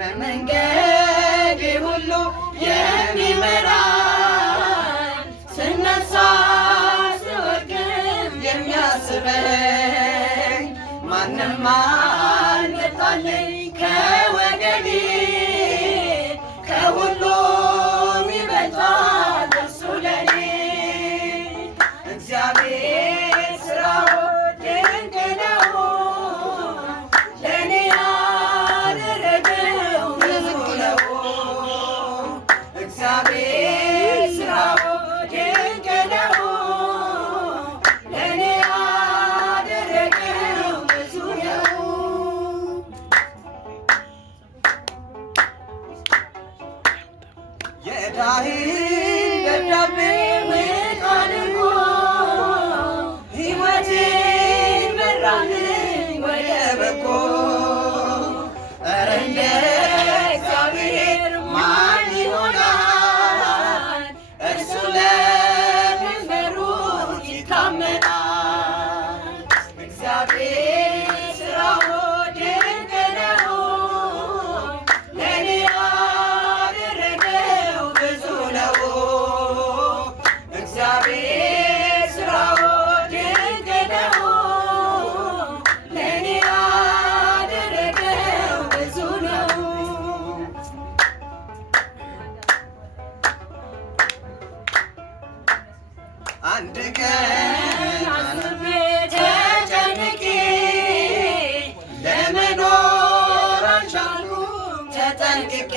በመንገዴ ሁሉ የሚመራኝ ስነሳ ስወድቅም የሚያስበኝ ማንም አልመጣልኝ ከወገኔ ከሁሉም ይበልጣል እርሱ ለኔ እግዚአብሔር ሥራው ድንቅ ነው ለኔ ያደረገው ብዙ ነው እግዚአብሔር ሥራው ድንቅ ነው ለኔ ያደረገው ብዙ ነው የዳዊት ደብዳቤ ውድቅ አድርጎ ሕይወቴን መራልኝ ወደ በጎ ኧረ እንደ እግዚአብሔር ማን ይሆናል እርሱ ለሚፈሩት ይታመናል እግዚአብሔር ሥራው ድንቅ ነው ለኔ ያደረገው ብዙ ነው እግዚአብሔር ሥራው ድንቅ ነው ለኔ ያደረገው ብዙ ነው አንድ ቀን አስቤ ተጨንቄ ለመኖር አልቻልኩም ተጠንቅቄ